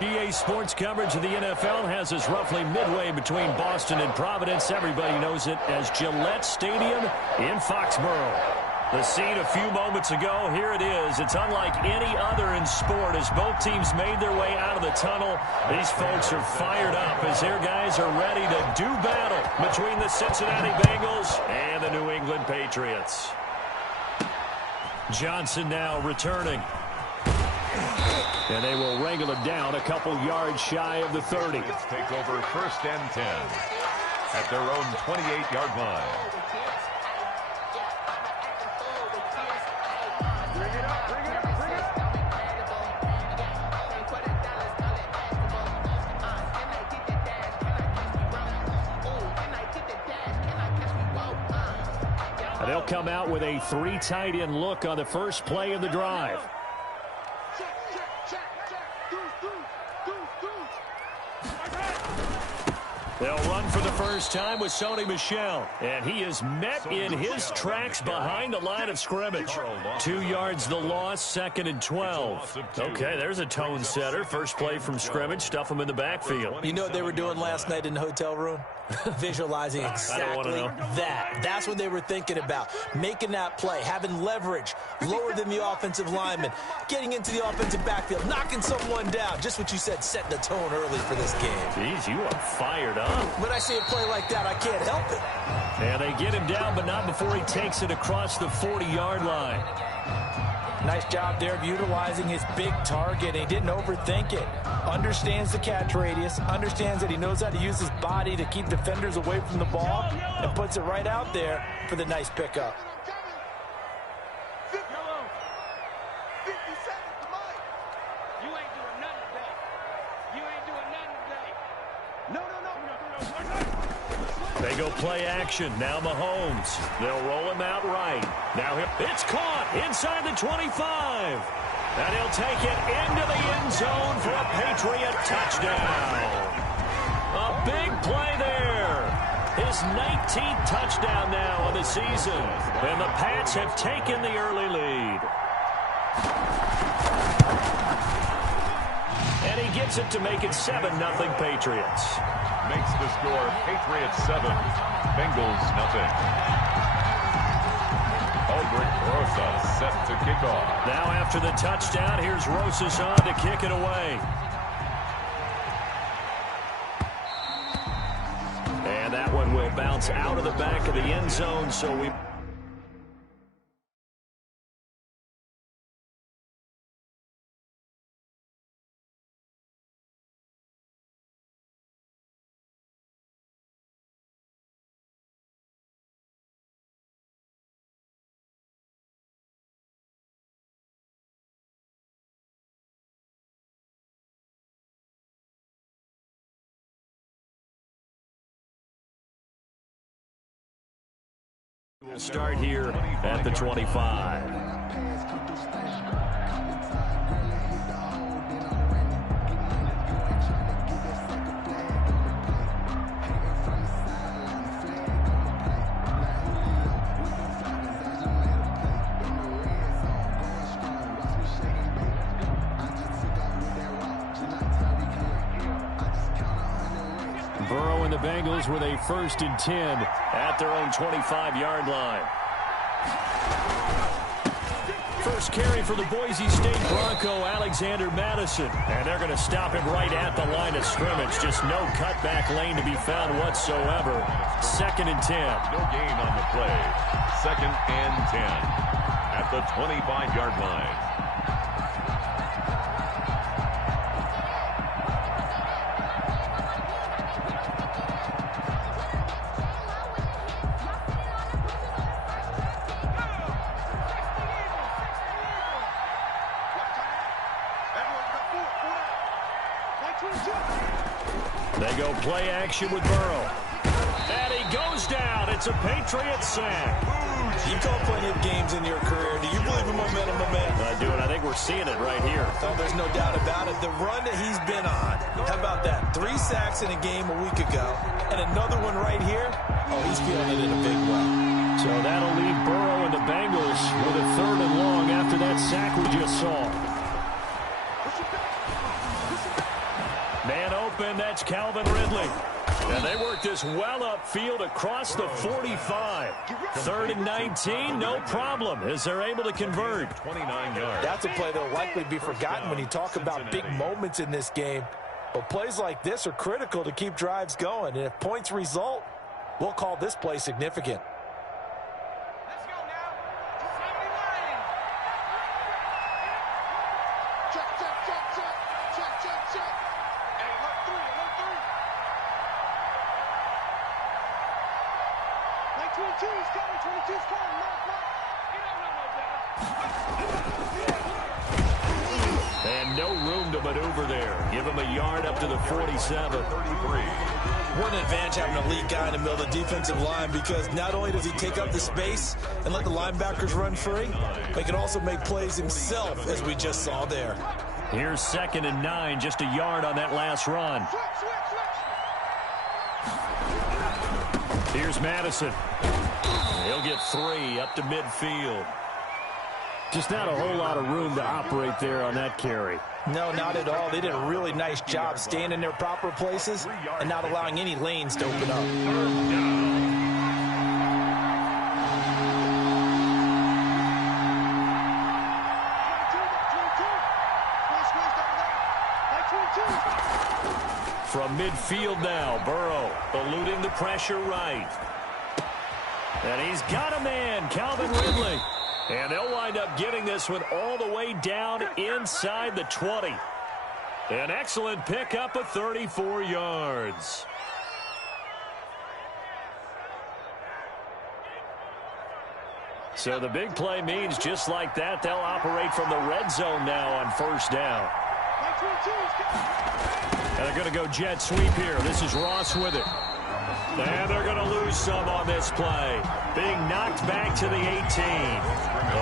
EA Sports coverage of the NFL has us roughly midway between Boston and Providence. Everybody knows it as Gillette Stadium in Foxborough. The scene a few moments ago, here it is. It's unlike any other in sport as both teams made their way out of the tunnel. These folks are fired up as their guys are ready to do battle between the Cincinnati Bengals and the New England Patriots. Johnson now returning. And they will wrangle it down a couple yards shy of the 30. Take over 1st and 10 at their own 28-yard line. They'll come out with a 3 tight end look on the first play of the drive. They'll run for the first time with Sony Michel. And he is met in his tracks behind the line of scrimmage. 2 yards the loss, 2nd and 12. Okay, there's a tone setter. First play from scrimmage, stuff him in the backfield. You know what they were doing last night in the hotel room? Visualizing exactly that. That's what they were thinking about. Making that play, having leverage, lower than the offensive lineman, getting into the offensive backfield, knocking someone down. Just what you said, setting the tone early for this game. Jeez, you are fired up. When I see a play like that, I can't help it. And they get him down, but not before he takes it across the 40-yard line. Nice job there of utilizing his big target. He didn't overthink it. Understands the catch radius. Understands that he knows how to use his body to keep defenders away from the ball. And puts it right out there for the nice pickup. They go play action. Now Mahomes. They'll roll him out right. Now it's caught inside the 25. And he'll take it into the end zone for a Patriot touchdown. A big play there. His 19th touchdown now of the season. And the Pats have taken the early lead. And he gets it to make it 7-0 Patriots. Makes the score Patriots 7, Bengals 0. Aldrich Rosa set to kick off. Now after the touchdown, here's Rosas on to kick it away. And that one will bounce out of the back of the end zone, so we... We'll start here at the 25. Burrow and the Bengals with a 1st and 10 at their own 25-yard line. First carry for the Boise State Bronco, Alexander Madison. And they're going to stop him right at the line of scrimmage. Just no cutback lane to be found whatsoever. 2nd and 10. No gain on the play. 2nd and 10 at the 25-yard line. They go play action with Burrow. And he goes down. It's a Patriot sack. You've called plenty of games in your career. Do you believe in momentum, my man? I do, and I think we're seeing it right here. Oh, there's no doubt about it. The run that he's been on. How about that? 3 sacks in a game a week ago. And another one right here. Oh, he's feeling it in a big way. So that'll leave Burrow and the Bengals with a 3rd and long after that sack we just saw. and that's Calvin Ridley. And they work this well upfield across the 45. 3rd and 19, no problem, as they're able to convert. 29 yards. That's a play that will likely be forgotten when you talk about big moments in this game. But plays like this are critical to keep drives going. And if points result, we'll call this play significant. Let's go now. 79. Check. Hey, look three. 22's coming. 22's coming. Mark. You don't know no better. And no room to maneuver there. Give him a yard up to the 47. 33. What an advantage having a lead guy in the middle of the defensive line, because not only does he take up the space and let the linebackers run free, but he can also make plays himself, as we just saw there. Here's 2nd and 9, just a yard on that last run. Here's Madison. He'll get 3 up to midfield. Just not a whole lot of room to operate there on that carry. No, not at all. They did a really nice job staying in their proper places and not allowing any lanes to open up. From midfield now, Burrow eluding the pressure right. And he's got a man, Calvin Ridley. And they'll wind up getting this one all the way down inside the 20. An excellent pickup of 34 yards. So the big play means just like that, they'll operate from the red zone now on 1st down. And they're going to go jet sweep here. This is Ross with it. And they're going to lose some on this play. Being knocked back to the 18.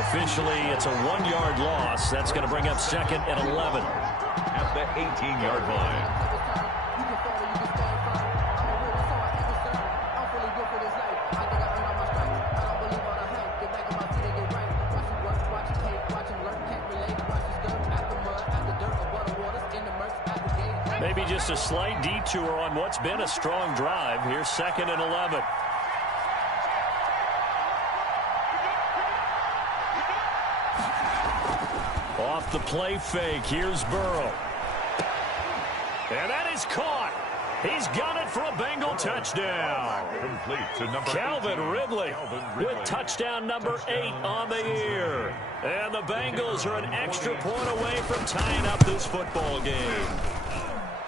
Officially, it's a 1-yard loss. That's going to bring up 2nd and 11. At the 18-yard line. Maybe just a slight detour on what's been a strong drive. Here's 2nd and 11. Off the play fake, here's Burrow. And that is caught. He's got it for a Bengal touchdown. Complete to number Calvin 18. Ridley with touchdown number 8 on the year. And the Bengals are an extra point away from tying up this football game.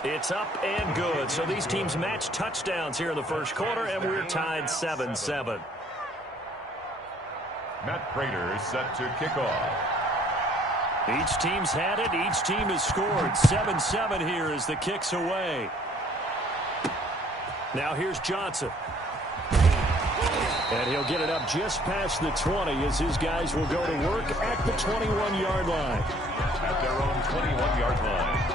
It's up and good. So these teams match touchdowns here in the first quarter, and we're tied 7-7. Matt Prater is set to kick off. Each team's had it. Each team has scored. 7-7 here as the kick's away. Now here's Johnson. And he'll get it up just past the 20 as his guys will go to work at the 21-yard line. At their own 21-yard line.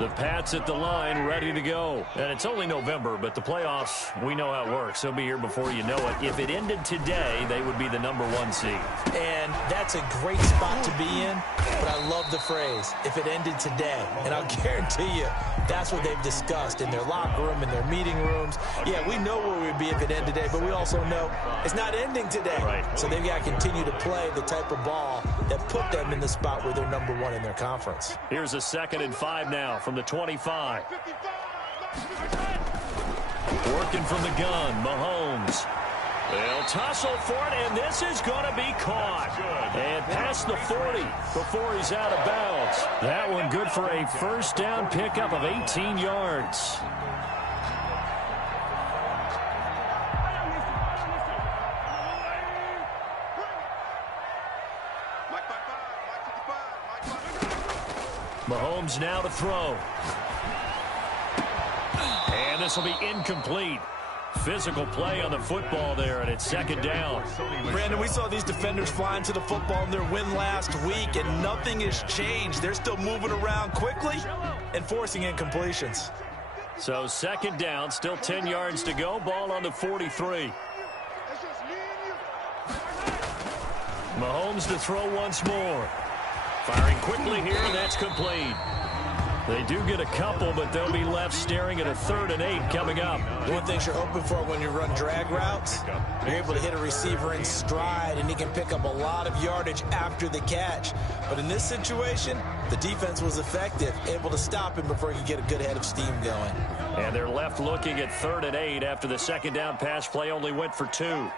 The Pats at the line, ready to go. And it's only November, but the playoffs, we know how it works. They'll be here before you know it. If it ended today, they would be the number 1 seed. And that's a great spot to be in, but I love the phrase, if it ended today. And I'll guarantee you, that's what they've discussed in their locker room, in their meeting rooms. Yeah, we know where we'd be if it ended today, but we also know it's not ending today. Right. So they've got to continue to play the type of ball that put them in the spot where they're number 1 in their conference. Here's a 2nd and 5 now from the 25. Working from the gun, Mahomes. They'll tussle for it, and this is going to be caught. And past the 40 before he's out of bounds. That one good for a first down pickup of 18 yards. Mahomes now to throw. And this will be incomplete. Physical play on the football there, and it's 2nd down. Brandon, we saw these defenders flying to the football in their win last week, and nothing has changed. They're still moving around quickly and forcing incompletions. So 2nd down, still 10 yards to go. Ball on the 43. Mahomes to throw once more. Firing quickly here, and that's complete. They do get a couple, but they'll be left staring at a 3rd and 8 coming up. One thing you're hoping for when you run drag routes, you're able to hit a receiver in stride, and he can pick up a lot of yardage after the catch. But in this situation, the defense was effective, able to stop him before he could get a good head of steam going. And they're left looking at 3rd and 8 after the second down pass play only went for 2.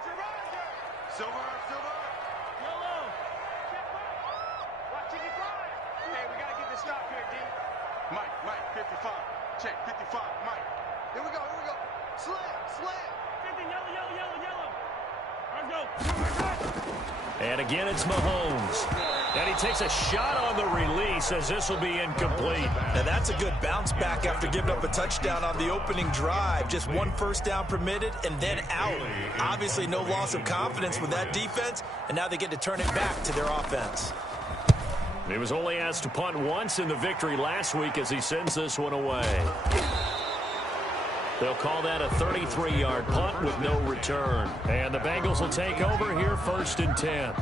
And again, it's Mahomes. And he takes a shot on the release as this will be incomplete. Now that's a good bounce back after giving up a touchdown on the opening drive. Just 1 first down permitted and then out. Obviously no loss of confidence with that defense, and now they get to turn it back to their offense. He was only asked to punt once in the victory last week as he sends this one away. They'll call that a 33-yard punt with no return. And the Bengals will take over here 1st and 10.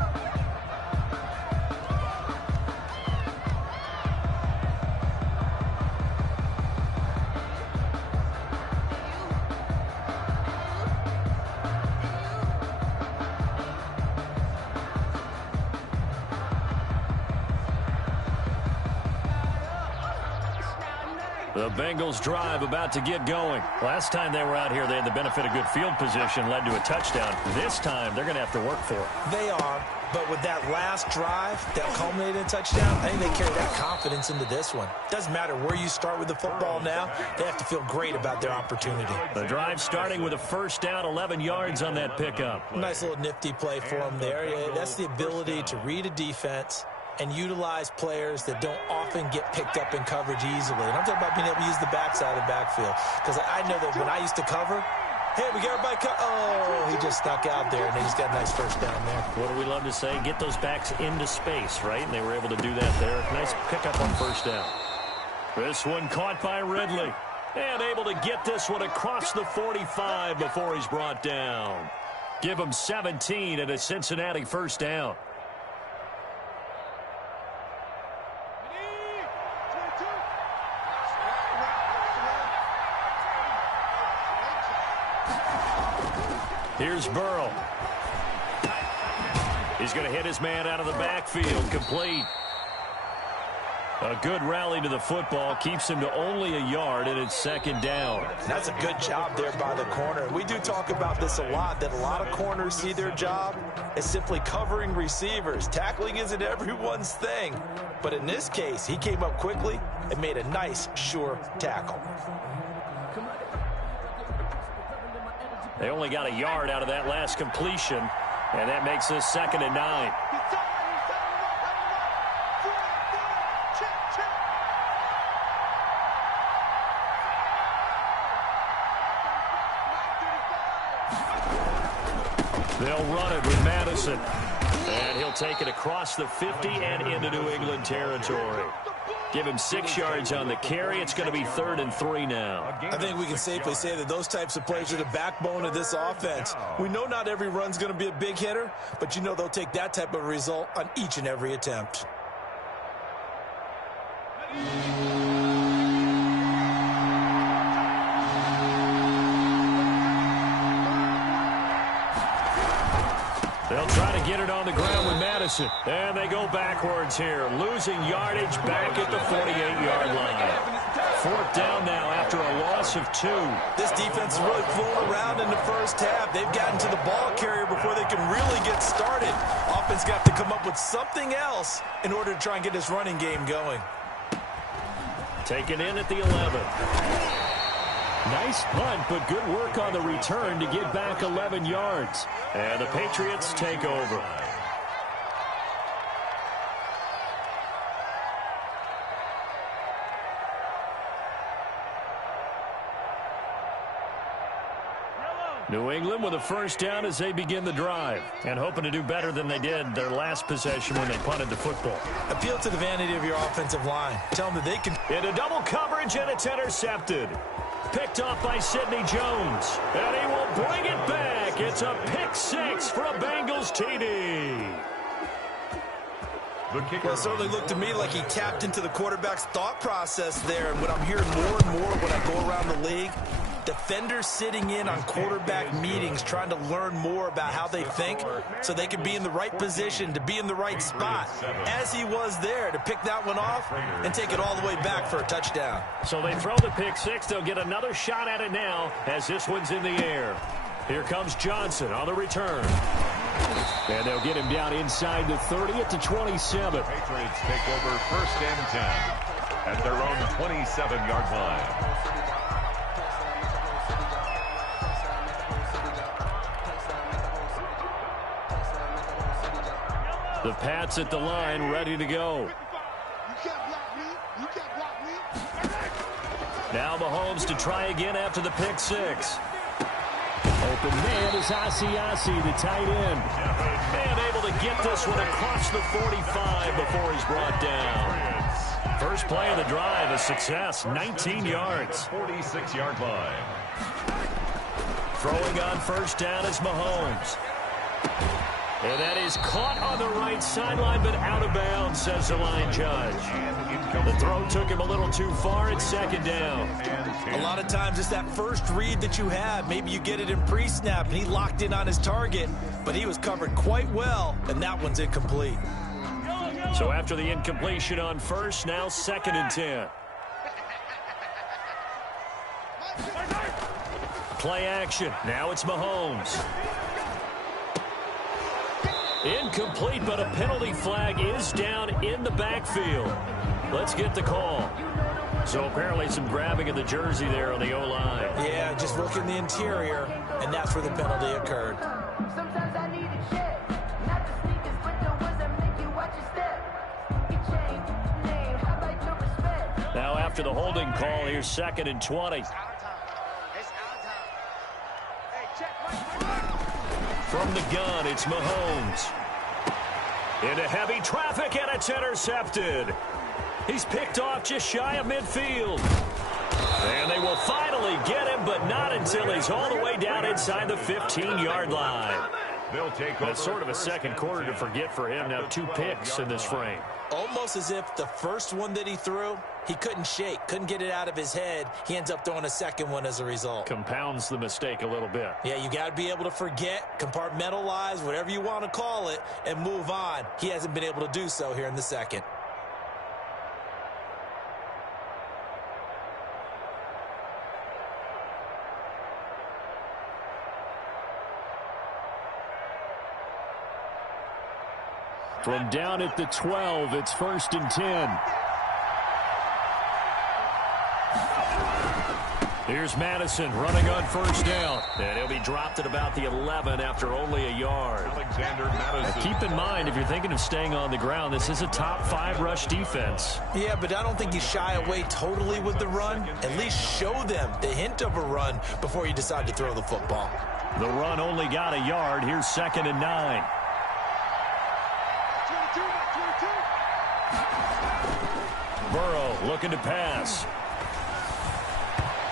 The Bengals drive about to get going. Last time they were out here, they had the benefit of good field position, led to a touchdown. This time, they're going to have to work for it. They are, but with that last drive that culminated in a touchdown, I think they carry that confidence into this one. Doesn't matter where you start with the football now, they have to feel great about their opportunity. The drive starting with a first down, 11 yards on that pickup. Nice little nifty play for them there. Yeah, that's the ability to read a defense and utilize players that don't often get picked up in coverage easily. And I'm talking about being able to use the backside of the backfield. Because I know that when I used to cover, hey, we got everybody oh, he just stuck out there, and he's got a nice first down there. What do we love to say? Get those backs into space, right? And they were able to do that there. Nice pickup on first down. This one caught by Ridley. And able to get this one across the 45 before he's brought down. Give him 17 and a Cincinnati first down. Here's Burrow. He's going to hit his man out of the backfield. Complete. A good rally to the football. Keeps him to only a yard, and it's second down. That's a good job there by the corner. We do talk about this a lot, that a lot of corners see their job as simply covering receivers. Tackling isn't everyone's thing. But in this case, he came up quickly and made a nice, sure tackle. They only got a yard out of that last completion, and that makes this 2nd and 9. They'll run it with Madison, and he'll take it across the 50 and into New England territory. Give him 6 yards on the carry. It's going to be 3rd and 3 now. I think we can safely say that those types of plays are the backbone of this offense. We know not every run's going to be a big hitter, but you know they'll take that type of result on each and every attempt. They'll try to get it on the ground with Madison. And they go backwards here, losing yardage back at the 48-yard line. 4th down now after a loss of 2. This defense is really fooling around in the first half. They've gotten to the ball carrier before they can really get started. Offense got to come up with something else in order to try and get this running game going. Taken in at the 11. Nice punt, but good work on the return to get back 11 yards. And the Patriots take over. New England with a first down as they begin the drive, and hoping to do better than they did their last possession when they punted the football. Appeal to the vanity of your offensive line. Tell them that they can. Into double coverage, and it's intercepted. Picked off by Sidney Jones, and he will bring it back. It's a pick 6 for a Bengals TD. Well, it certainly looked to me like he tapped into the quarterback's thought process there. And what I'm hearing more and more when I go around the league, defenders sitting in on quarterback meetings trying to learn more about how they think so they can be in the right position to be in the right spot, as he was there to pick that one off and take it all the way back for a touchdown. So they throw the pick six. They'll get another shot at it now as this one's in the air. Here comes Johnson on the return. And they'll get him down inside the 30 at the 27. Patriots take over 1st and 10 at their own 27-yard line. The Pats at the line, ready to go. Now Mahomes to try again after the pick six. Open man is Asiasi, the tight end. Man able to get this one across the 45 before he's brought down. First play of the drive, a success, 19 yards. 46-yard line. Throwing on first down is Mahomes. And that is caught on the right sideline, but out of bounds, says the line judge. The throw took him a little too far. It's second down. A lot of times it's that first read that you have. Maybe you get it in pre-snap, and he locked in on his target, but he was covered quite well, and that one's incomplete. So after the incompletion on first, now 2nd and 10. Play action. Now it's Mahomes. Incomplete, but a penalty flag is down in the backfield. Let's get the call. So apparently some grabbing of the jersey there on the O-line. Yeah, just look in the interior, and that's where the penalty occurred. Sometimes I need a check, not the sneakers, but the ones that make you watch your step. You change name, how about your respect? Now after the holding call, here's 2nd and 20. From the gun, it's Mahomes. Into heavy traffic, and it's intercepted. He's picked off just shy of midfield. And they will finally get him, but not until he's all the way down inside the 15-yard line. They'll take That's sort of a second quarter to forget for him. Now 2 picks in this frame. Almost as if the first one that he threw, he couldn't shake, couldn't get it out of his head. He ends up throwing a second one as a result. Compounds the mistake a little bit. Yeah, you got to be able to forget, compartmentalize, whatever you want to call it, and move on. He hasn't been able to do so here in the second. From down at the 12, it's 1st and 10. Here's Madison running on first down. And he'll be dropped at about the 11 after only a yard. Alexander Madison. Keep in mind, if you're thinking of staying on the ground, this is a top 5 rush defense. Yeah, but I don't think you shy away totally with the run. At least show them the hint of a run before you decide to throw the football. The run only got a yard. Here's 2nd and 9. Burrow looking to pass.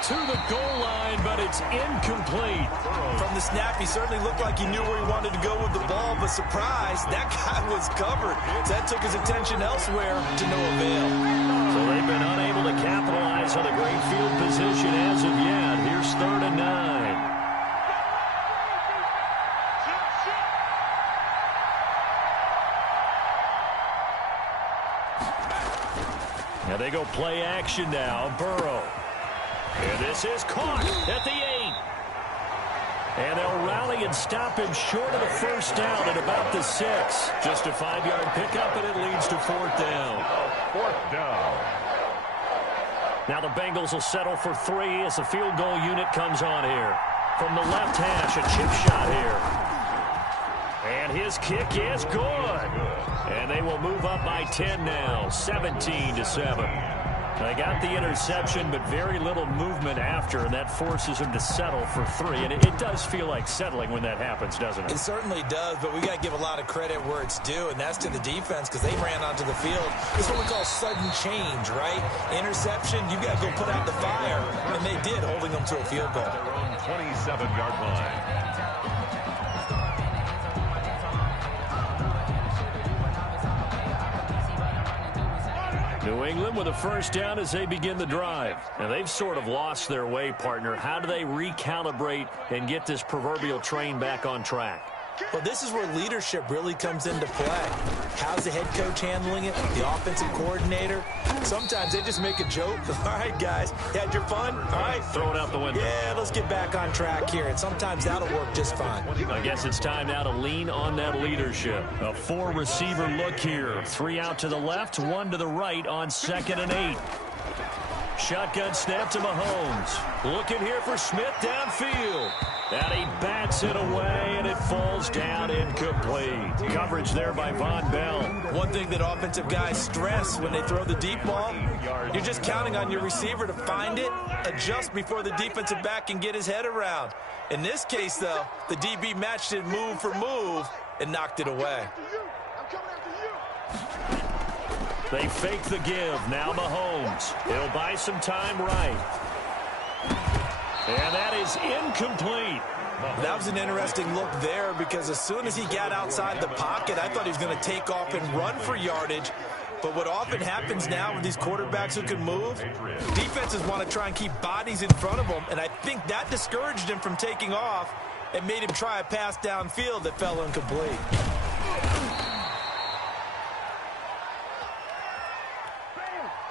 To the goal line, but it's incomplete. From the snap, he certainly looked like he knew where he wanted to go with the ball, but surprise, that guy was covered. So that took his attention elsewhere to no avail. So they've been unable to capitalize on a great field position as of yet. Here's 3rd and 9. Now they go play action now. Burrow. And this is caught at the 8. And they'll rally and stop him short of the first down at about the 6. Just a 5-yard pickup, and it leads to 4th down. 4th down. Now the Bengals will settle for 3 as the field goal unit comes on here. From the left hash, a chip shot here. And his kick is good. And they will move up by 10 now, 17-7. They got the interception, but very little movement after, and that forces him to settle for 3. And it does feel like settling when that happens, doesn't it? It certainly does, but we got to give a lot of credit where it's due, and that's to the defense because they ran onto the field. It's what we call sudden change, right? Interception, you got to go put out the fire, and they did, holding them to a field goal. Their own 27-yard line. New England with a first down as they begin the drive. And they've sort of lost their way, partner. How do they recalibrate and get this proverbial train back on track? Well, this is where leadership really comes into play. How's the head coach handling it? The offensive coordinator? Sometimes they just make a joke. All right, guys, you had your fun? All right. Throw it out the window. Yeah, let's get back on track here. And sometimes that'll work just fine. I guess it's time now to lean on that leadership. A 4-receiver look here. 3 out to the left, 1 to the right on 2nd and 8. Shotgun snap to Mahomes. Looking here for Smith downfield. And he bats it away, and it falls down incomplete. Coverage there by Von Bell. One thing that offensive guys stress when they throw the deep ball, you're just counting on your receiver to find it, adjust before the defensive back can get his head around. In this case, though, the DB matched it move for move and knocked it away. They fake the give. Now Mahomes. He'll buy some time right. And that is incomplete. That was an interesting look there because as soon as he got outside the pocket, I thought he was going to take off and run for yardage. But what often happens now with these quarterbacks who can move, defenses want to try and keep bodies in front of them, and I think that discouraged him from taking off and made him try a pass downfield that fell incomplete.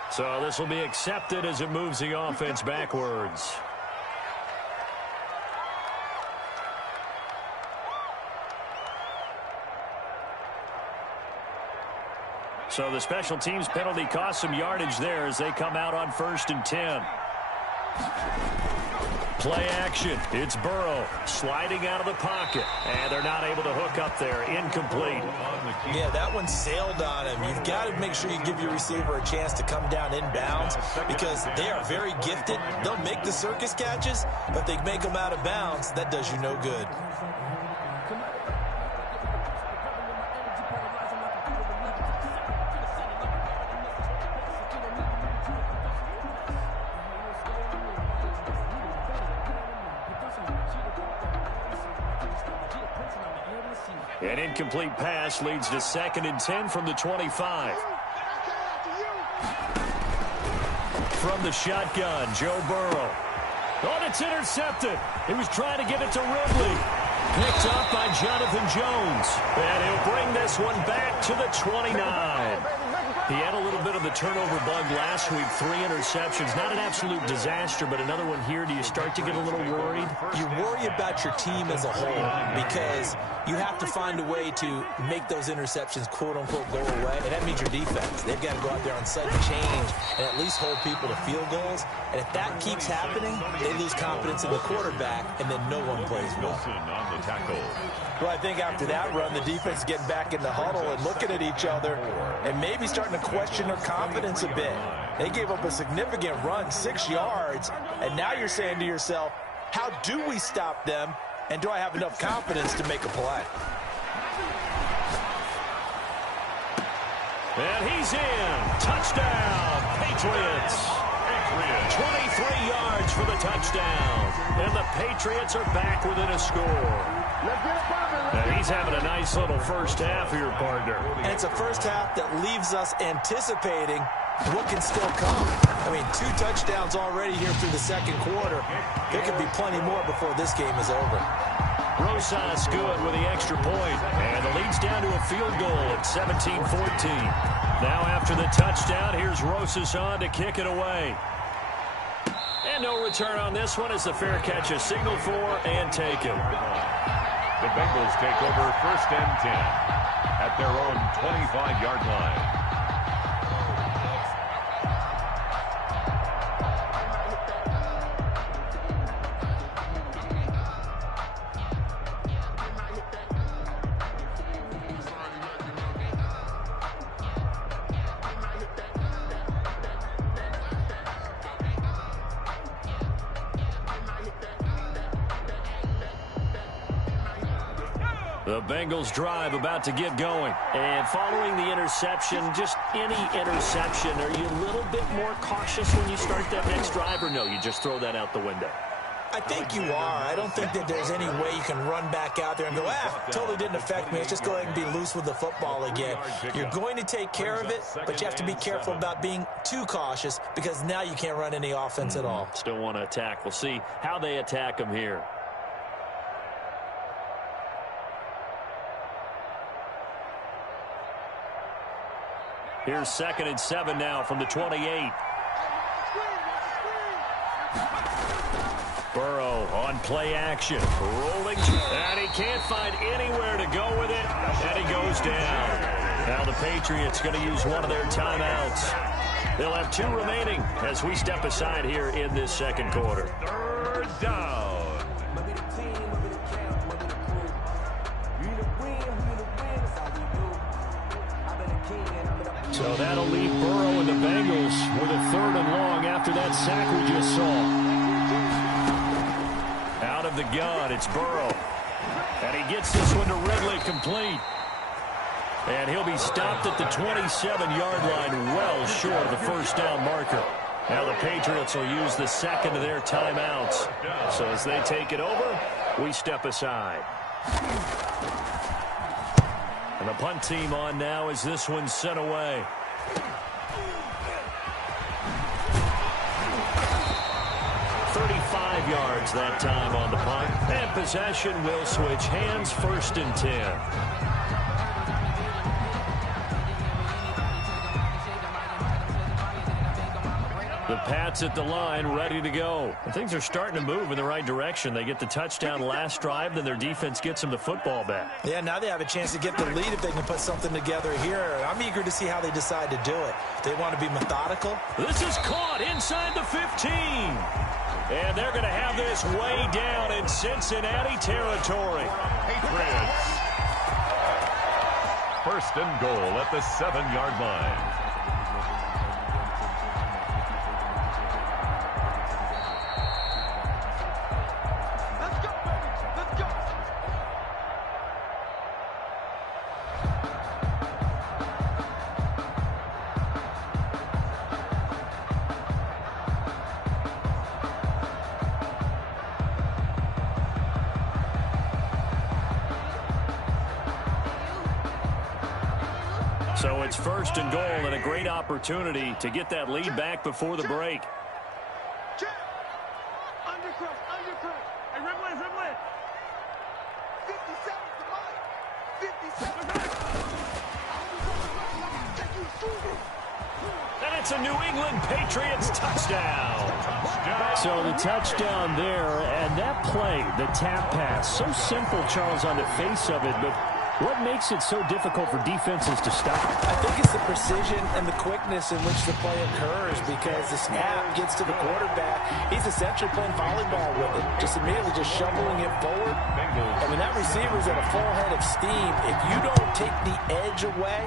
So this will be accepted as it moves the offense backwards. So the special teams penalty cost some yardage there as they come out on 1st and 10. Play action. It's Burrow sliding out of the pocket. And they're not able to hook up there. Incomplete. Yeah, that one sailed on him. You've got to make sure you give your receiver a chance to come down inbounds because they are very gifted. They'll make the circus catches, but if they make them out of bounds, that does you no good. An incomplete pass leads to 2nd and 10 from the 25. From the shotgun, Joe Burrow. Oh, it's intercepted. He was trying to get it to Ridley. Picked up by Jonathan Jones. And he'll bring this one back to the 29. He had a little bit of the turnover bug last week, 3 interceptions. Not an absolute disaster, but another one here. Do you start to get a little worried? You worry about your team as a whole because you have to find a way to make those interceptions, quote-unquote, go away. And that means your defense. They've got to go out there on sudden change and at least hold people to field goals. And if that keeps happening, they lose confidence in the quarterback, and then no one plays well. Well, I think after that run, the defense is getting back in the huddle and looking at each other and maybe starting to question their confidence a bit. They gave up a significant run, 6 yards, and now you're saying to yourself, how do we stop them, and do I have enough confidence to make a play? And he's in. Touchdown, Patriots. 23 yards for the touchdown. And the Patriots are back within a score. And he's having a nice little first half here, partner. And it's a first half that leaves us anticipating what can still come. I mean, 2 touchdowns already here through the second quarter. There could be plenty more before this game is over. Rosas good with the extra point. And the lead's down to a field goal at 17-14. Now after the touchdown, here's Rosas on to kick it away. And no return on this one as the fair catch is signaled for and taken. The Bengals take over 1st and 10 at their own 25-yard line. The Bengals drive about to get going. And following the interception, just any interception, are you a little bit more cautious when you start that next drive, or no, you just throw that out the window? I think you are. I don't think that there's any way you can run back out there and go, totally didn't affect me. Let's just go ahead and be loose with the football again. You're going to take care of it, but you have to be careful about being too cautious because now you can't run any offense at all. Still want to attack. We'll see how they attack him here. Here's 2nd and 7 now from the 28. Burrow on play action. Rolling. And he can't find anywhere to go with it. And he goes down. Now the Patriots going to use one of their timeouts. They'll have 2 remaining as we step aside here in this second quarter. 3rd down. So that'll leave Burrow and the Bengals with a 3rd and long after that sack we just saw. Out of the gun, it's Burrow. And he gets this one to Ridley complete. And he'll be stopped at the 27-yard line, well short of the 1st down marker. Now the Patriots will use the 2nd of their timeouts. So as they take it over, we step aside. And the punt team on now as this one's sent away. Yards that time on the punt. And possession will switch hands. 1st and 10. The Pats at the line, ready to go. And things are starting to move in the right direction. They get the touchdown last drive, then their defense gets them the football back. Yeah, now they have a chance to get the lead if they can put something together here. I'm eager to see how they decide to do it. They want to be methodical. This is caught inside the 15. And they're going to have this way down in Cincinnati territory. Patriots. 1st and goal at the 7-yard line. So it's 1st and goal and a great opportunity to get that lead back before the break. Undercross. Hey, Ridley. 57 to mine. 57. And it's a New England Patriots touchdown. So the touchdown there, and that play, the tap pass, so simple, Charles, on the face of it, but what makes it so difficult for defenses to stop? I think it's the precision and the quickness in which the play occurs because the snap gets to the quarterback. He's essentially playing volleyball with it, just immediately just shoveling it forward. And when that receiver's at a full head of steam, if you don't take the edge away,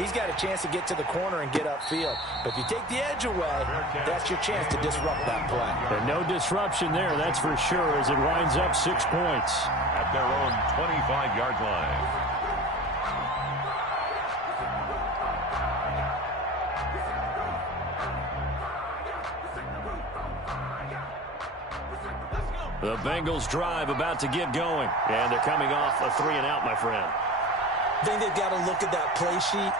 he's got a chance to get to the corner and get upfield. But if you take the edge away, that's your chance to disrupt that play. And no disruption there, that's for sure, as it winds up 6 points. At their own 25-yard line. The Bengals drive about to get going. And they're coming off a 3-and-out, my friend. I think they've got to look at that play sheet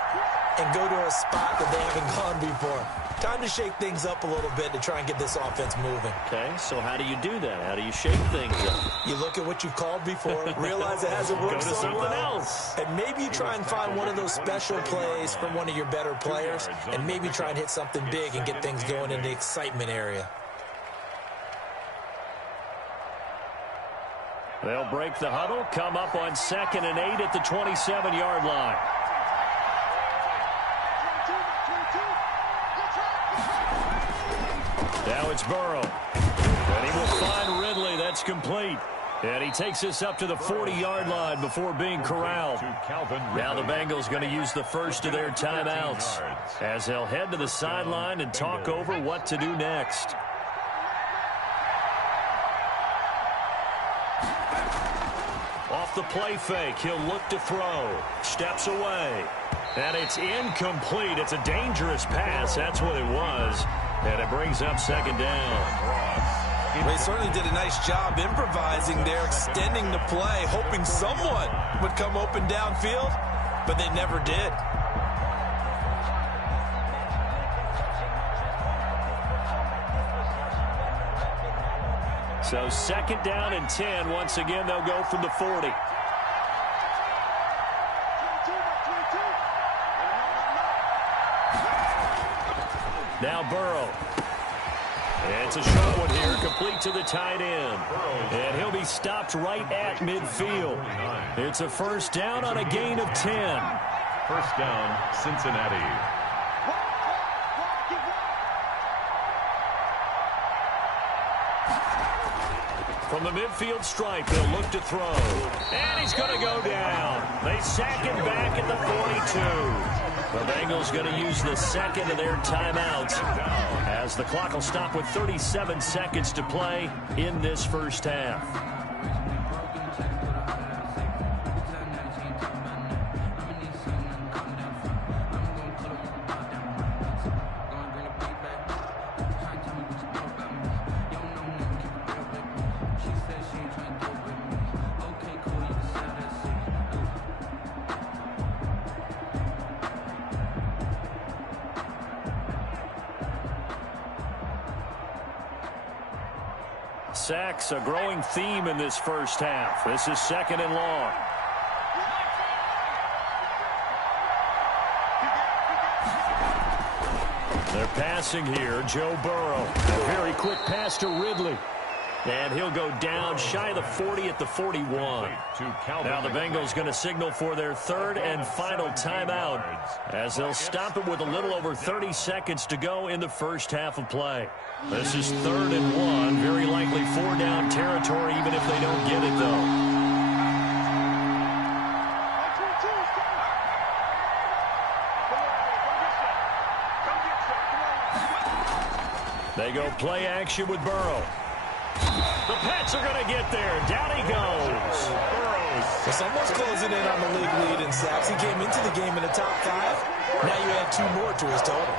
and go to a spot that they haven't gone before. Time to shake things up a little bit to try and get this offense moving. Okay, so how do you do that? How do you shake things up? You look at what you've called before, realize it hasn't worked Go to so something well, else. and maybe you try and find one of those special plays from one of your better players, and maybe try and hit something big and get things going in the excitement area. They'll break the huddle, come up on 2nd and 8 at the 27-yard line. Now it's Burrow. And he will find Ridley. That's complete. And he takes this up to the 40-yard line before being corralled. Now the Bengals going to use the first of their timeouts as they'll head to the sideline and talk over what to do next. Off the play fake, he'll look to throw. Steps away. And it's incomplete. It's a dangerous pass. That's what it was. And it brings up 2nd down. They certainly did a nice job improvising there, extending the play, hoping someone would come open downfield, but they never did. So 2nd down and 10. Once again, they'll go from the 40. Now Burrow. It's a short one here, complete to the tight end. And he'll be stopped right at midfield. It's a 1st down on a gain of 10. 1st down, Cincinnati. From the midfield stripe, they'll look to throw. And he's going to go down. They sack him back at the 42. The Bengals going to use the 2nd of their timeouts as the clock will stop with 37 seconds to play in this 1st half. Sacks, a growing theme in this 1st half. This is 2nd and long. They're passing here. Joe Burrow. A very quick pass to Ridley. And he'll go down shy of the 40 at the 41. Now the Bengals going to signal for their 3rd and final timeout as they'll stop it with a little over 30 seconds to go in the 1st half of play. This is 3rd and 1. Very likely 4-down territory even if they don't get it, though. They go play action with Burrow. The Pats are going to get there. Down he goes. It's almost closing in on the league lead in sacks. He came into the game in the top 5. Now you add 2 more to his total.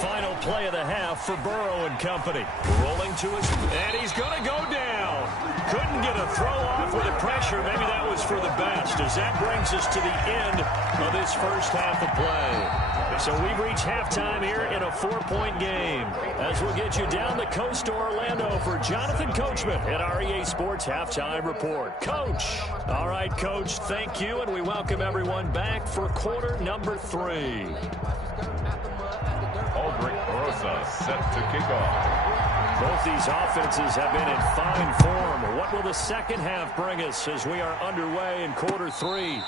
Final play of the half for Burrow and company. Rolling to his, and he's going to go down. Couldn't get a throw off with the pressure. Maybe that was for the best, as that brings us to the end of this 1st half of play. So we've reached halftime here in a 4-point game. As we'll get you down the coast to Orlando for Jonathan Coachman at our EA Sports Halftime Report. Coach. All right, Coach, thank you, and we welcome everyone back for quarter number 3. Aldrich Rosa set to kick off. Both these offenses have been in fine form. What will the 2nd half bring us as we are underway in quarter 3?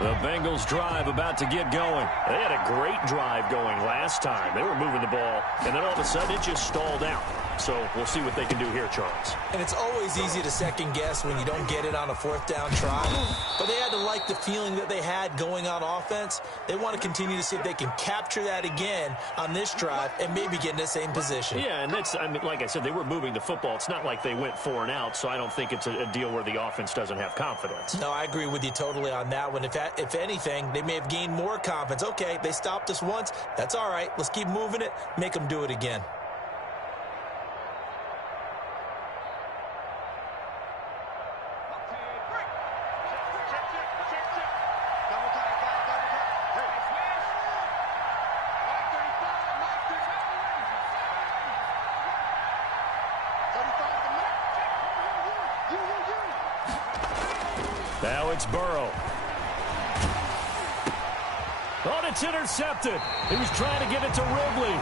The Bengals drive about to get going. They had a great drive going last time. They were moving the ball, and then all of a sudden it just stalled out. So we'll see what they can do here, Charles. And it's always easy to second guess when you don't get it on a 4th down try. But they had to like the feeling that they had going on offense. They want to continue to see if they can capture that again on this drive and maybe get in the same position. Yeah, and that's, I mean, like I said, they were moving the football. It's not like they went 4 and out, so I don't think it's a deal where the offense doesn't have confidence. No, I agree with you totally on that one. If anything, they may have gained more confidence. Okay, they stopped us once. That's all right. Let's keep moving it. Make them do it again. Now it's Burrow. Oh, it's intercepted. He was trying to get it to Ridley.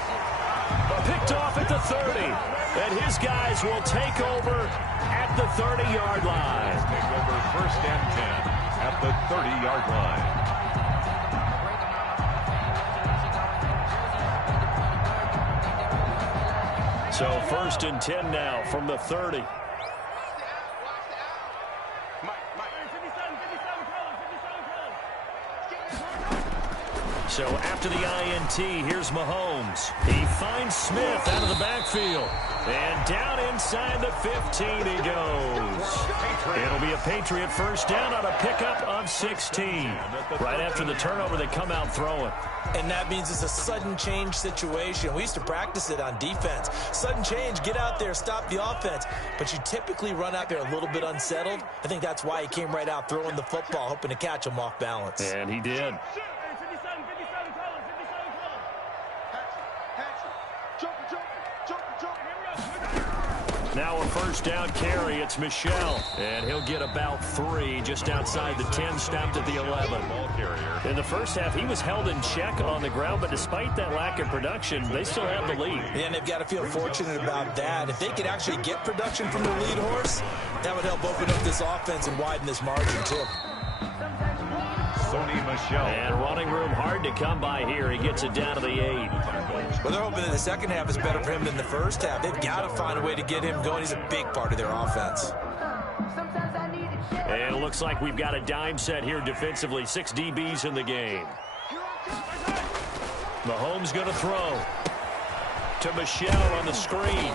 Picked off at the 30. And his guys will take over at the 30-yard line. Take over 1st and 10 at the 30-yard line. So 1st and 10 now from the 30. So after the INT, here's Mahomes. He finds Smith out of the backfield. And down inside the 15 he goes. It'll be a Patriot first down on a pickup of 16. Right after the turnover, they come out throwing. And that means it's a sudden change situation. We used to practice it on defense. Sudden change, get out there, stop the offense. But you typically run out there a little bit unsettled. I think that's why he came right out throwing the football, hoping to catch him off balance. And he did. Now a first down carry. It's Michel. And he'll get about 3 just outside the 10, stopped at the 11. In the first half, he was held in check on the ground, but despite that lack of production, they still have the lead. Yeah, and they've got to feel fortunate about that. If they could actually get production from the lead horse, that would help open up this offense and widen this margin, too. Michel. And running room hard to come by here. He gets it down to the 8. Well, they're hoping that the second half is better for him than the first half. They've got to find a way to get him going. He's a big part of their offense. And it looks like we've got a dime set here defensively. 6 DBs in the game. Mahomes going to throw to Michel on the screen.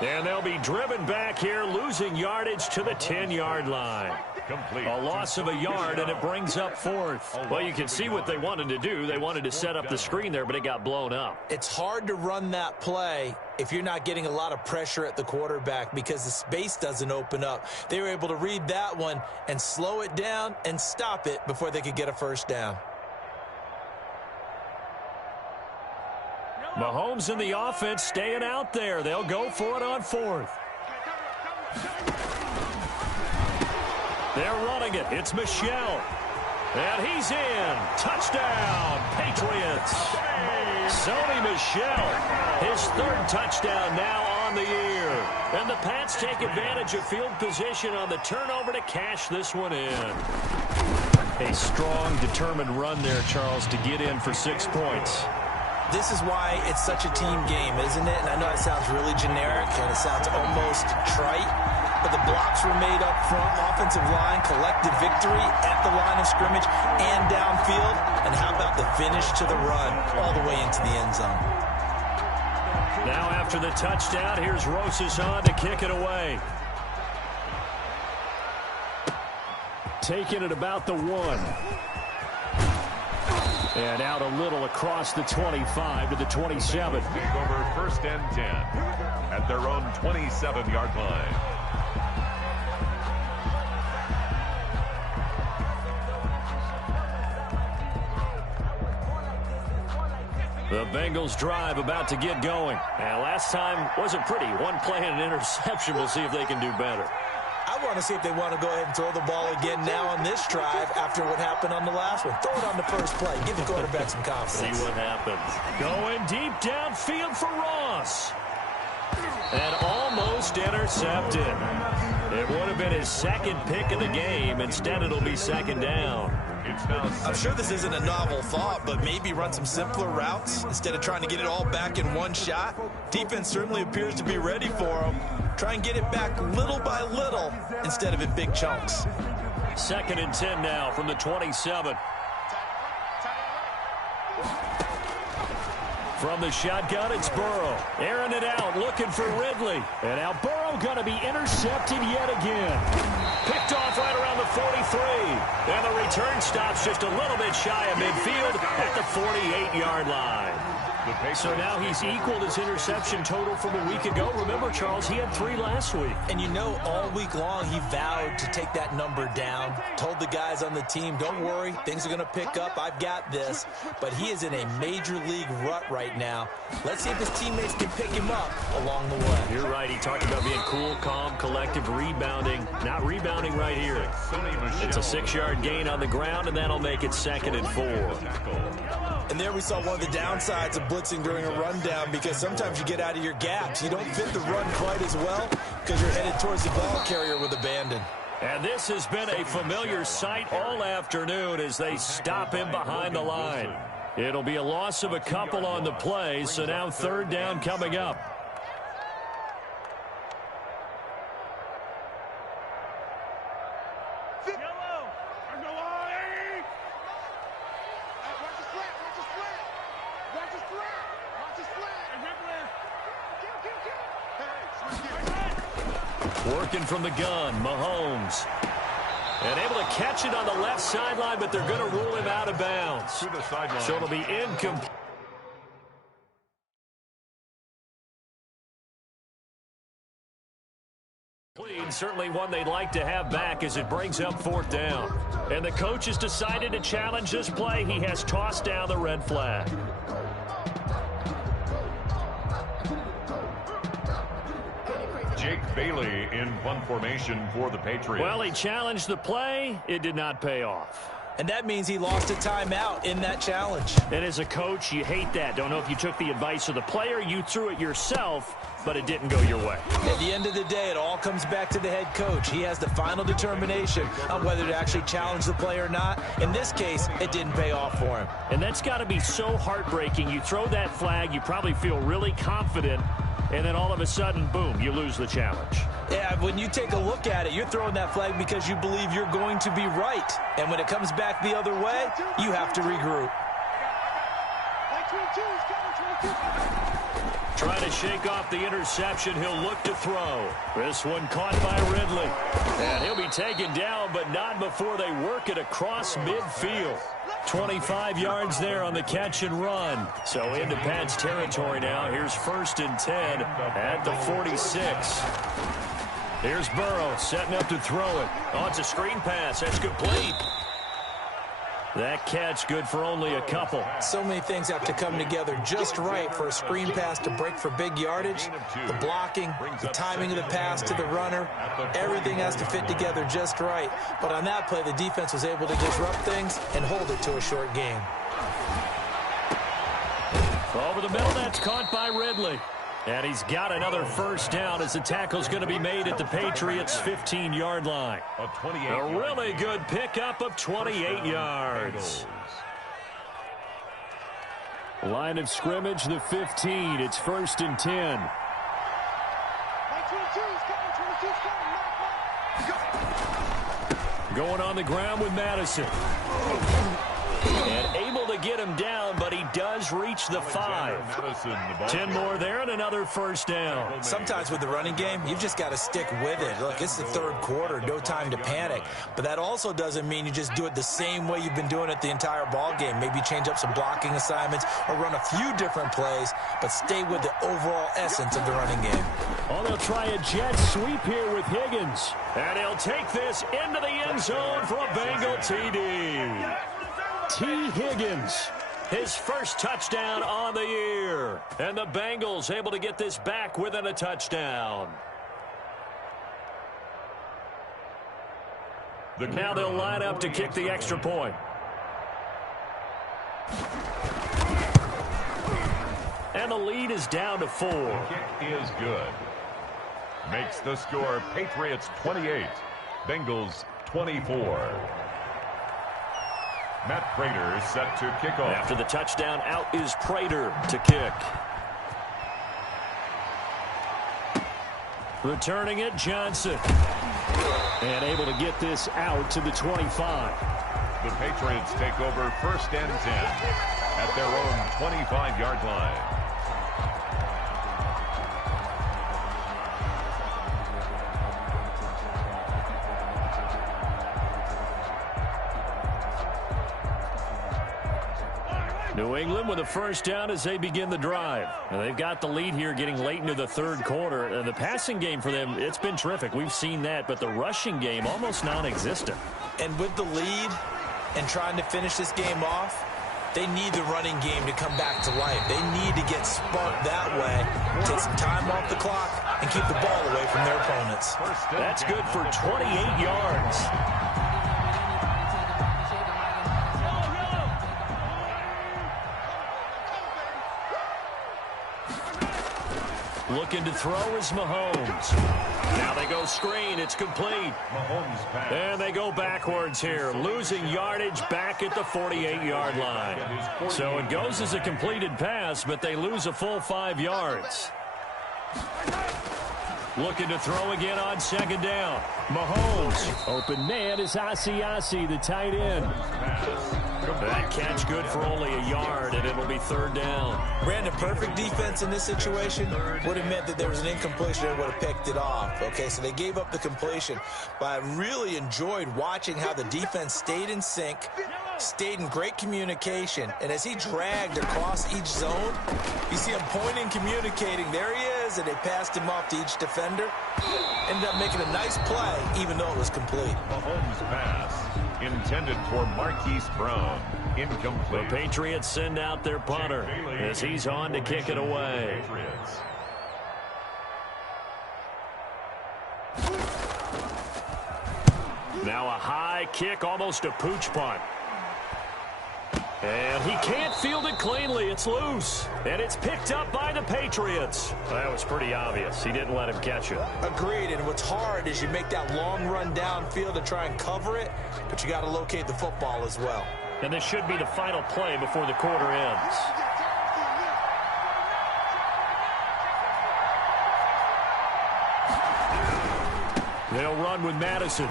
And they'll be driven back here, losing yardage to the 10-yard line. Complete. A loss of a yard, and it brings up 4th. Well, you can see what they wanted to do. They wanted to set up the screen there, but it got blown up. It's hard to run that play if you're not getting a lot of pressure at the quarterback because the space doesn't open up. They were able to read that one and slow it down and stop it before they could get a first down. Mahomes and the offense staying out there. They'll go for it on 4th. They're running it. It's Michel. And he's in. Touchdown, Patriots. Sony Michel, his 3rd touchdown now on the year. And the Pats take advantage of field position on the turnover to cash this one in. A strong, determined run there, Charles, to get in for 6 points. This is why it's such a team game, isn't it? And I know it sounds really generic and it sounds almost trite, but the blocks were made up front, offensive line, collective victory at the line of scrimmage and downfield. And how about the finish to the run all the way into the end zone? Now after the touchdown, here's Rosas on to kick it away. Taking it about the 1. And out a little across the 25 to the 27. Take over first and 10 at their own 27-yard line. The Bengals drive about to get going. And last time wasn't pretty. 1 play and an interception. We'll see if they can do better. I want to see if they want to go ahead and throw the ball again now on this drive after what happened on the last one. Throw it on the first play. Give the quarterback some confidence. See what happens. Going deep downfield for Ross. And almost intercepted. It would have been his 2nd pick of the game. Instead, it'll be 2nd down. I'm sure this isn't a novel thought, but maybe run some simpler routes instead of trying to get it all back in one shot. Defense certainly appears to be ready for him. Try and get it back little by little instead of in big chunks. 2nd and 10 now from the 27. From the shotgun, it's Burrow. Airing it out, looking for Ridley. And now Burrow going to be intercepted yet again. Picked off right around the 43. And the return stops just a little bit shy of midfield at the 48-yard line. So now he's equaled his interception total from a week ago. Remember, Charles, he had 3 last week. And you know, all week long, he vowed to take that number down. Told the guys on the team, don't worry, things are going to pick up. I've got this. But he is in a major league rut right now. Let's see if his teammates can pick him up along the way. You're right. He talked about being cool, calm, collective, rebounding. Not rebounding right here. It's a 6-yard gain on the ground, and that'll make it 2nd and 4. And there we saw one of the downsides of blitzing during a rundown, because sometimes you get out of your gaps. You don't fit the run quite as well because you're headed towards the ball carrier with abandon. And this has been a familiar sight all afternoon as they stop him behind the line. It'll be a loss of a couple on the play, so now 3rd down coming up. Working from the gun, Mahomes. And able to catch it on the left sideline, but they're going to rule him out of bounds. To the sideline. So it'll be incomplete. Certainly one they'd like to have back as it brings up 4th down. And the coach has decided to challenge this play. He has tossed down the red flag. Jake Bailey in punt formation for the Patriots. Well, he challenged the play. It did not pay off. And that means he lost a timeout in that challenge. And as a coach, you hate that. Don't know if you took the advice of the player, you threw it yourself, but it didn't go your way. At the end of the day, it all comes back to the head coach. He has the final determination on whether to actually challenge the play or not. In this case, it didn't pay off for him. And that's got to be so heartbreaking. You throw that flag, you probably feel really confident, and then all of a sudden, boom, you lose the challenge. Yeah, when you take a look at it, you're throwing that flag because you believe you're going to be right. And when it comes back the other way, you have to regroup. Trying to shake off the interception. He'll look to throw. This one caught by Ridley. And he'll be taken down, but not before they work it across midfield. 25 yards there on the catch and run. So into Pat's territory now. Here's 1st and 10 at the 46. Here's Burrow setting up to throw it. Oh, it's a screen pass. That's complete. That catch good for only a couple. So many things have to come together just right for a screen pass to break for big yardage. The blocking, the timing of the pass to the runner, everything has to fit together just right. But on that play, the defense was able to disrupt things and hold it to a short game. Over the middle, that's caught by Ridley. And he's got another 1st down as the tackle's going to be made at the Patriots' 15-yard line. A really good pickup of 28 yards. Line of scrimmage, the 15. It's 1st and 10. Going on the ground with Madison. And able to get him down, but he does reach the 5. 10 more there and another 1st down. Sometimes with the running game, you've just got to stick with it. Look, it's the 3rd quarter, no time to panic. But that also doesn't mean you just do it the same way you've been doing it the entire ball game. Maybe change up some blocking assignments or run a few different plays, but stay with the overall essence of the running game. Oh, they'll try a jet sweep here with Higgins. And he'll take this into the end zone for a Bengal TD. T. Higgins, his 1st touchdown on the year. And the Bengals able to get this back within a touchdown. Now they'll line up to kick the extra point. And the lead is down to 4. Kick is good. Makes the score Patriots 28, Bengals 24. Matt Prater set to kick off. After the touchdown, out is Prater to kick. Returning it, Johnson. And able to get this out to the 25. The Patriots take over 1st and 10 at their own 25-yard line. New England with a 1st down as they begin the drive. And they've got the lead here getting late into the 3rd quarter. And the passing game for them, it's been terrific. We've seen that. But the rushing game, almost non-existent. And with the lead and trying to finish this game off, they need the running game to come back to life. They need to get sparked that way, take some time off the clock, and keep the ball away from their opponents. That's good for 28 yards. Looking to throw is Mahomes. Now they go screen. It's complete. Mahomes pass. And they go backwards here, losing yardage back at the 48-yard line. So it goes as a completed pass, but they lose a full 5 yards. Looking to throw again on second down. Mahomes. Open man is Asiasi, the tight end. That catch good for only a yard, and it'll be third down. Brandon, perfect defense in this situation would have meant that there was an incompletion and would have picked it off. Okay, so they gave up the completion. But I really enjoyed watching how the defense stayed in sync, stayed in great communication, and as he dragged across each zone, you see him pointing, communicating. There he is, and they passed him off to each defender. Ended up making a nice play, even though it was complete. Mahomes pass intended for Marquise Brown. Incomplete. The Patriots send out their punter as he's on to kick it away. Now a high kick, almost a pooch punt. And he can't field it cleanly. It's loose. And it's picked up by the Patriots. That was pretty obvious. He didn't let him catch it. Agreed. And what's hard is you make that long run downfield to try and cover it, but you got to locate the football as well. And this should be the final play before the quarter ends. They'll run with Madison.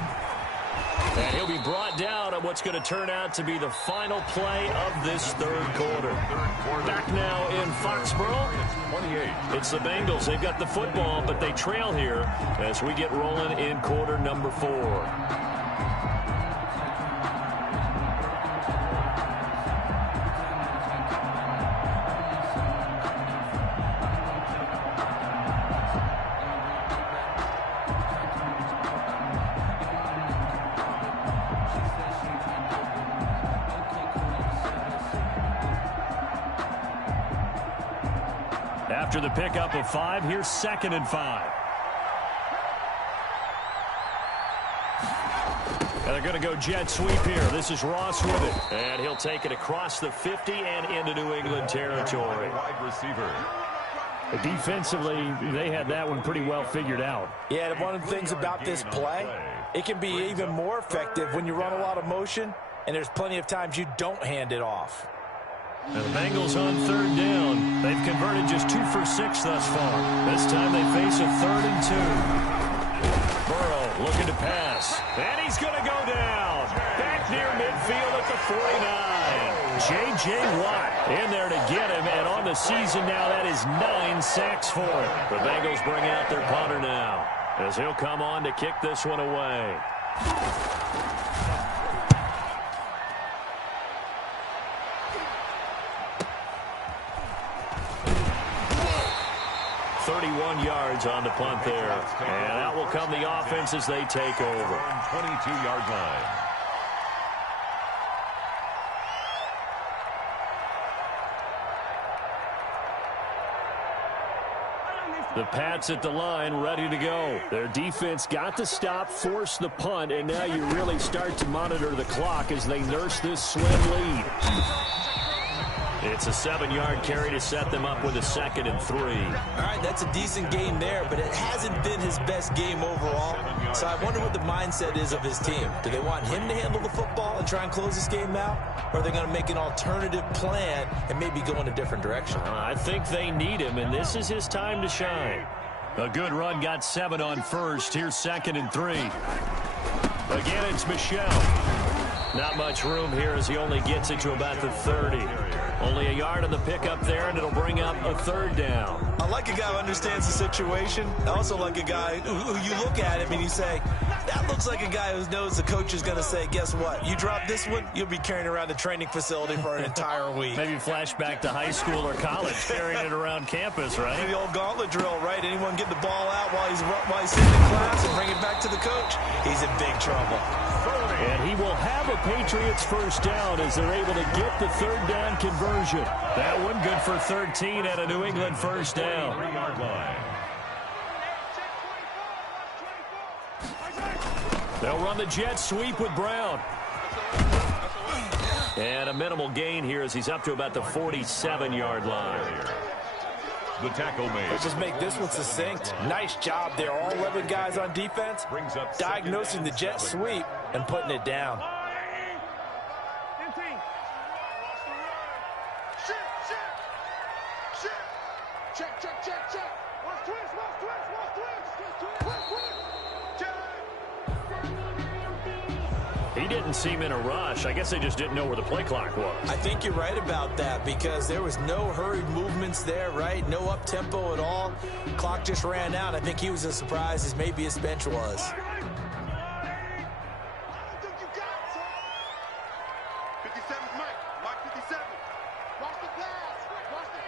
And he'll be brought down on what's going to turn out to be the final play of this third quarter. Back now in Foxborough. It's the Bengals. They've got the football, but they trail here as we get rolling in quarter number 4. After the pickup of 5, here's 2nd and 5. And they're going to go jet sweep here. This is Ross with it. And he'll take it across the 50 and into New England territory. Wide receiver. Defensively, they had that one pretty well figured out. Yeah, and one of the things about this play, it can be even more effective when you run a lot of motion, and there's plenty of times you don't hand it off. And the Bengals on third down. They've converted just 2 for 6 thus far. This time they face a 3rd and 2. Burrow looking to pass. And he's going to go down. Back near midfield at the 49. J.J. Watt in there to get him. And on the season now, that is 9 sacks for him. The Bengals bring out their punter now as he'll come on to kick this one away. 31 yards on the punt there. And out will come the offense as they take over. 22-yard line. The Pats at the line, ready to go. Their defense got the stop, forced the punt, and now you really start to monitor the clock as they nurse this slim lead. It's a 7-yard carry to set them up with a 2nd and 3. All right, that's a decent game there, but it hasn't been his best game overall. So I wonder what the mindset is of his team. Do they want him to handle the football and try and close this game out? Or are they going to make an alternative plan and maybe go in a different direction? I think they need him, and this is his time to shine. A good run, got 7 on first. Here's 2nd and 3. Again, it's Michel. Not much room here as he only gets it to about the 30. Only a yard on the pickup there, and it'll bring up a 3rd down. I like a guy who understands the situation. I also like a guy who you look at him and you say, that looks like a guy who knows the coach is going to say, guess what? You drop this one, you'll be carrying around the training facility for an entire week. Maybe flashback to high school or college, carrying it around campus, right? The old gauntlet drill, right? Anyone get the ball out while he's sitting in class and bring it back to the coach? He's in big trouble. And he will have a Patriots 1st down as they're able to get the 3rd down conversion. That one good for 13 at a New England 1st down. 3-yard line. They'll run the jet sweep with Brown. And a minimal gain here as he's up to about the 47-yard line. The tackle made. Let's just make this one succinct. Nice job there. All 11 guys on defense diagnosing the jet sweep and putting it down. Check. Watch twist. didn't seem in a rush. I guess they just didn't know where the play clock was. I think you're right about that because there was no hurried movements there, right? No up-tempo at all. Clock just ran out. I think he was as surprised as maybe his bench was. 57th Mike. Mike 57. Watch the pass. Watch the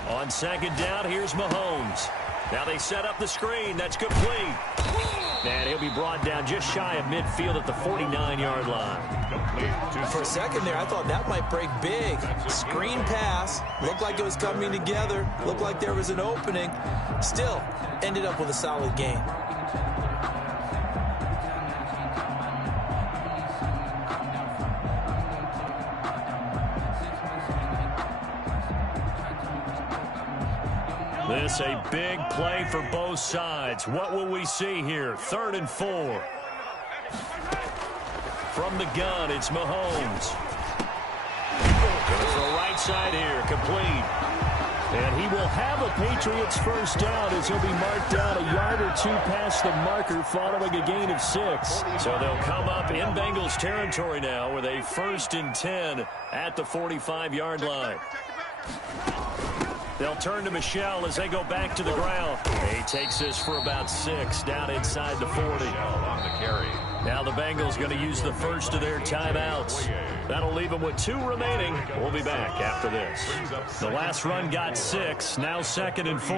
pass. On second down, here's Mahomes. Now they set up the screen. That's complete. And he'll be brought down just shy of midfield at the 49-yard line. For a second there, I thought that might break big. Screen pass. Looked like it was coming together. Looked like there was an opening. Still, ended up with a solid game. This a big play for both sides. What will we see here? 3rd and 4. From the gun, it's Mahomes. Going to throw right side here, complete. And he will have a Patriots first down as he'll be marked down a yard or two past the marker following a gain of 6. So they'll come up in Bengals territory now with a 1st and 10 at the 45-yard line. They'll turn to Michel as they go back to the ground. He takes this for about 6 down inside the 40. On the carry. Now the Bengals going to use the first of their timeouts. That'll leave them with 2 remaining. We'll be back after this. The last run got 6. Now 2nd and 4.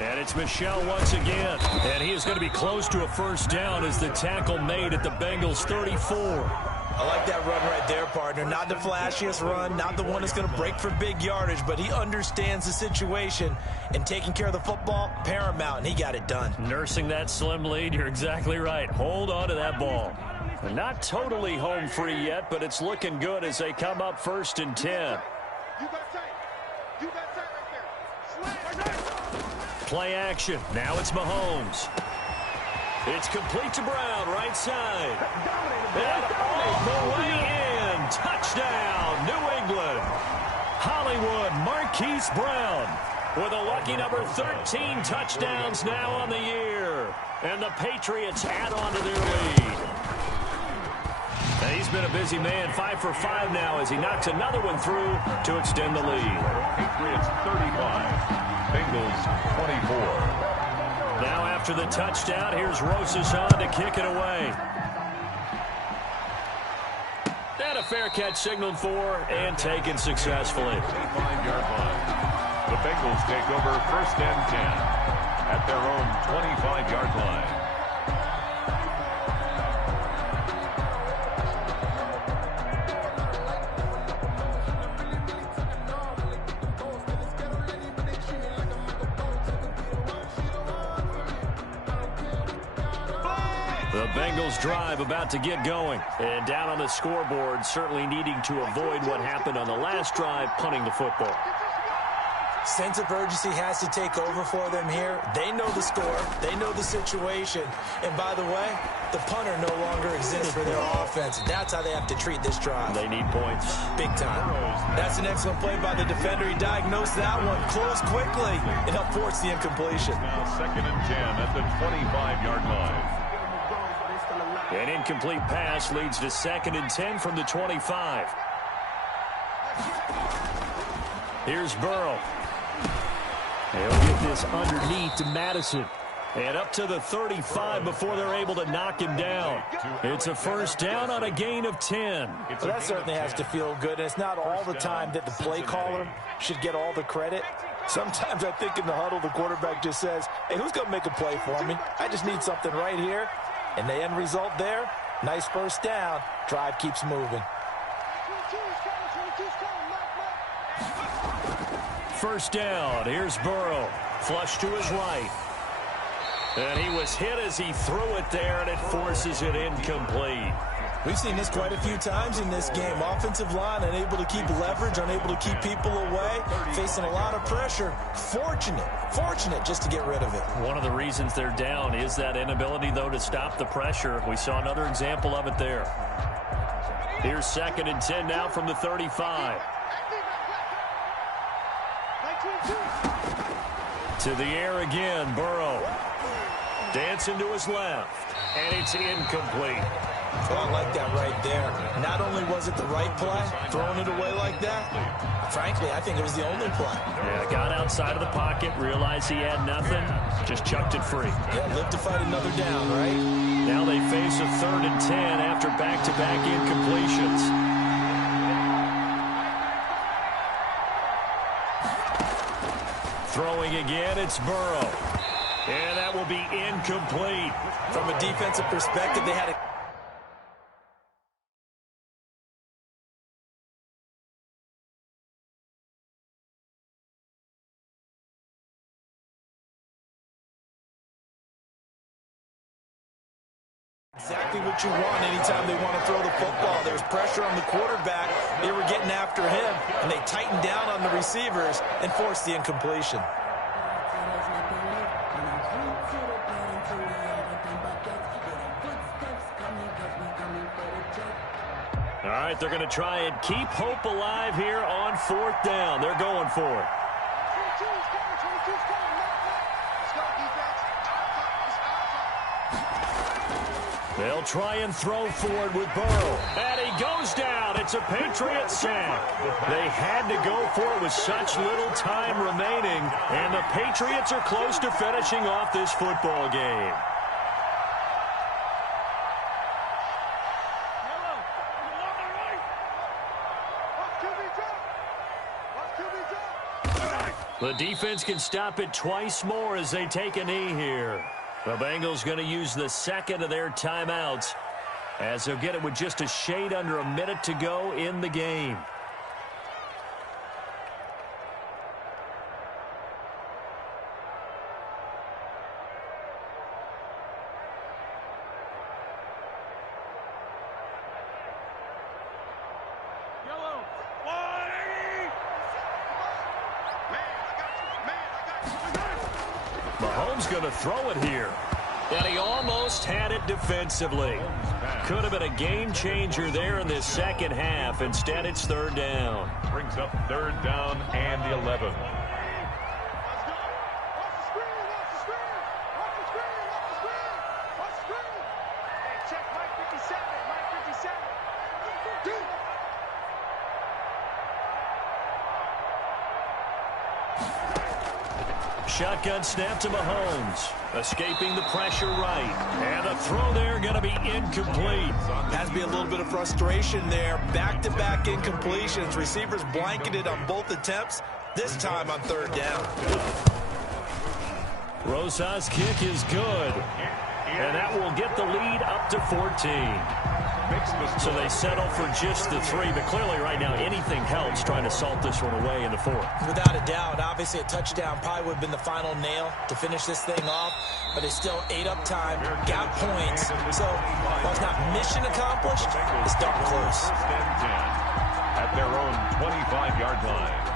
And it's Michel once again. And he is going to be close to a first down as the tackle made at the Bengals 34. I like that run right there, partner. Not the flashiest run, not the one that's going to break for big yardage, but he understands the situation, and taking care of the football, paramount, and he got it done. Nursing that slim lead, you're exactly right. Hold on to that ball. They're not totally home free yet, but it's looking good as they come up 1st and 10. You got tight. You got tight right there. Slam. Play action. Now it's Mahomes. It's complete to Brown, right side. And all the way in. Touchdown, New England. Hollywood Marquise Brown with a lucky number 13 touchdowns now on the year. And the Patriots add on to their lead. And he's been a busy man, 5 for 5 now as he knocks another one through to extend the lead. Patriots 35, Bengals 24. Now after the touchdown, here's Rosas on to kick it away. And a fair catch signaled for and taken successfully. 5-yard line. The Bengals take over 1st and 10 at their own 25-yard line. The Bengals drive about to get going. And down on the scoreboard, certainly needing to avoid what happened on the last drive, punting the football. Sense of urgency has to take over for them here. They know the score. They know the situation. And by the way, the punter no longer exists for their offense. That's how they have to treat this drive. They need points. Big time. That's an excellent play by the defender. He diagnosed that one. Closed quickly. It helped force the incompletion. Now 2nd and 10 at the 25-yard line. An incomplete pass leads to 2nd and 10 from the 25. Here's Burrow. They'll get this underneath to Madison. And up to the 35 before they're able to knock him down. It's a first down on a gain of 10. Well, that certainly has to feel good. And it's not all the time that the play caller should get all the credit. Sometimes I think in the huddle, the quarterback just says, hey, who's going to make a play for me? I just need something right here. And the end result there, nice first down. Drive keeps moving. First down. Here's Burrow. Flush to his right. And he was hit as he threw it there, and it forces it incomplete. We've seen this quite a few times in this game. Offensive line unable to keep leverage, unable to keep people away, facing a lot of pressure. Fortunate just to get rid of it. One of the reasons they're down is that inability, though, to stop the pressure. We saw another example of it there. Here's 2nd and 10 now from the 35. To the air again, Burrow. Dancing to his left, and it's incomplete. Oh, I like that right there. Not only was it the right play, throwing it away like that, frankly, I think it was the only play. Yeah, got outside of the pocket, realized he had nothing, just chucked it free. Yeah, live to fight another down, right? Now they face a 3rd and 10 after back-to-back incompletions. Throwing again, it's Burrow. And that will be incomplete. From a defensive perspective, they had a... Exactly what you want anytime they want to throw the football. There's pressure on the quarterback. They were getting after him, and they tightened down on the receivers and forced the incompletion. All right, they're going to try and keep hope alive here on 4th down. They're going for it. 22's coming, 22's coming. Let's go, defense. They'll try and throw for it with Burrow. And he goes down. It's a Patriot sack. They had to go for it with such little time remaining. And the Patriots are close to finishing off this football game. The defense can stop it twice more as they take a knee here. The Bengals going to use the 2nd of their timeouts as they'll get it with just a shade under a minute to go in the game. Mahomes going to throw it here. And he almost had it defensively. Could have been a game changer there in this second half. Instead, it's 3rd down. Brings up 3rd down and 11. Shotgun snap to Mahomes. Escaping the pressure right. And the throw there going to be incomplete. Has to be a little bit of frustration there. Back-to-back incompletions. Receivers blanketed on both attempts. This time on 3rd down. Rosa's kick is good. And that will get the lead up to 14. So they settle for just the 3, but clearly right now anything helps trying to salt this one away in the 4th. Without a doubt, obviously a touchdown probably would have been the final nail to finish this thing off, but they still ate up time, got points, so while it's not mission accomplished, it's darn close. At their own 25-yard line.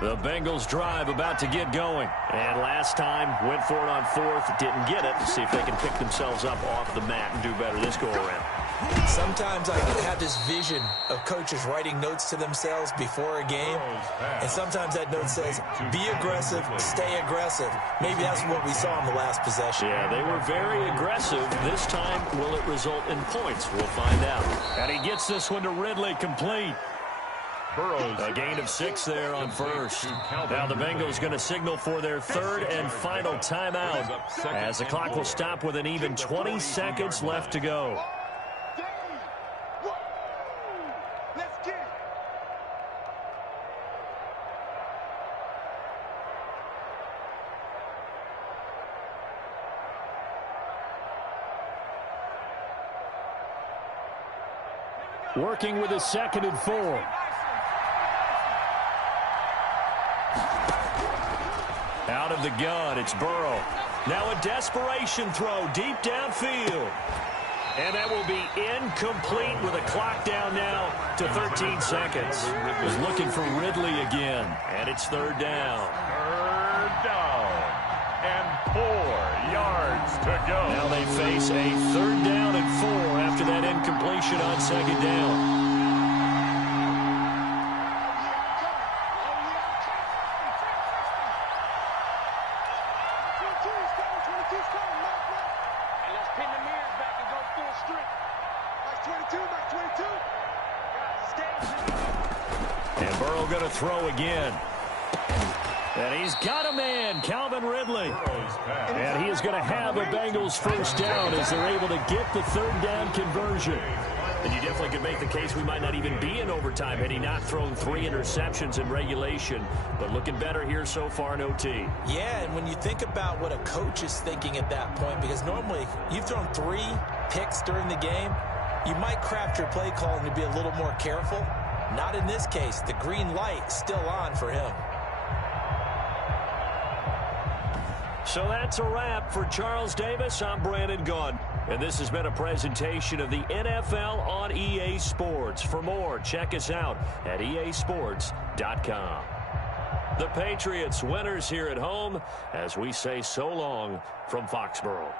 The Bengals drive about to get going. And last time, went for it on 4th, didn't get it. See if they can pick themselves up off the mat and do better this go-around. Sometimes I have this vision of coaches writing notes to themselves before a game, and sometimes that note says, be aggressive, stay aggressive. Maybe that's what we saw in the last possession. Yeah, they were very aggressive. This time, will it result in points? We'll find out. And he gets this one to Ridley, complete. A gain of 6 there on 1st. Now the Bengals going to signal for their 3rd and final timeout as the clock will stop with an even 20 seconds left to go. Working with a 2nd and 4. Out of the gun, it's Burrow. Now a desperation throw deep downfield. And that will be incomplete with a clock down now to 13 seconds. Was looking for Ridley again, and it's third down. Third down and 4 yards to go. Now they face a third down and 4 after that incompletion on second down. And Burrow going to throw again. And he's got a man, Calvin Ridley. And he is going to have a Bengals first down as they're able to get the third down conversion. And you definitely could make the case we might not even be in overtime had he not thrown 3 interceptions in regulation. But looking better here so far in OT. Yeah, and when you think about what a coach is thinking at that point, because normally you've thrown 3 picks during the game, you might craft your play calling to be a little more careful. Not in this case. The green light still on for him. So that's a wrap for Charles Davis. I'm Brandon Gunn. And this has been a presentation of the NFL on EA Sports. For more, check us out at easports.com. The Patriots winners here at home as we say so long from Foxborough.